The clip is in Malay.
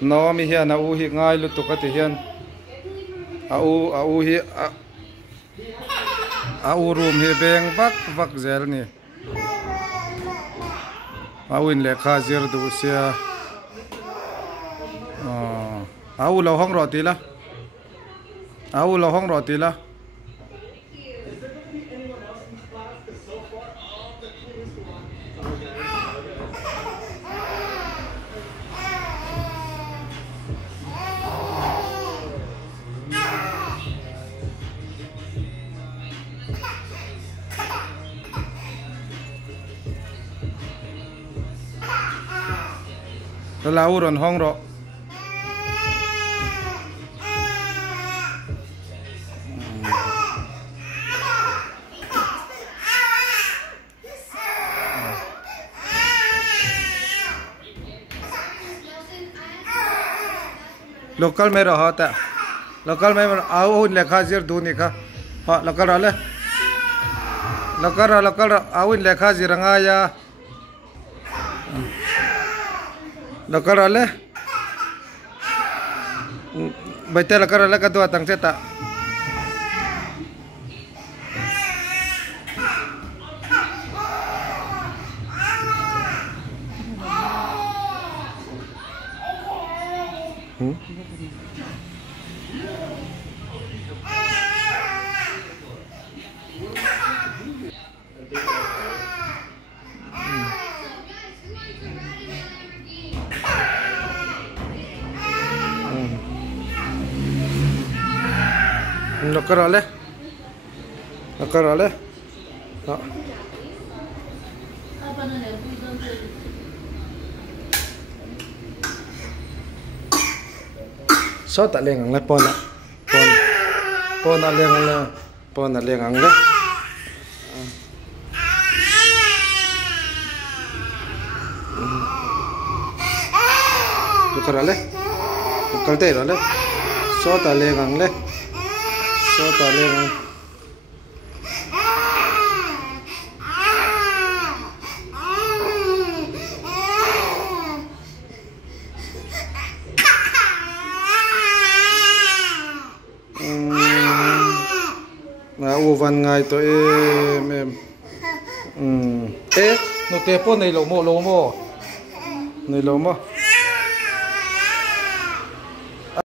nó mi hiền au hi ngay lúc tụ cái thì hiền au hi au room hi beng vak zel ni au in lekha zir du sia au lo hong ro ti la au lo hong ro ti la lau ron hong ro local में रहा था local में आओ लेखा जिर दूनी का हाँ local वाले local आओ लेखा जिरंगा या local वाले बैठे local वाले का दो तंग से ता local वाले हाँ số tại liền ngang pon liền ngang đấy local teh rồi số tại liền ngang đấy số tại liền ngang van ngày tôi em nó tê po này lỗ mò này lỗ mò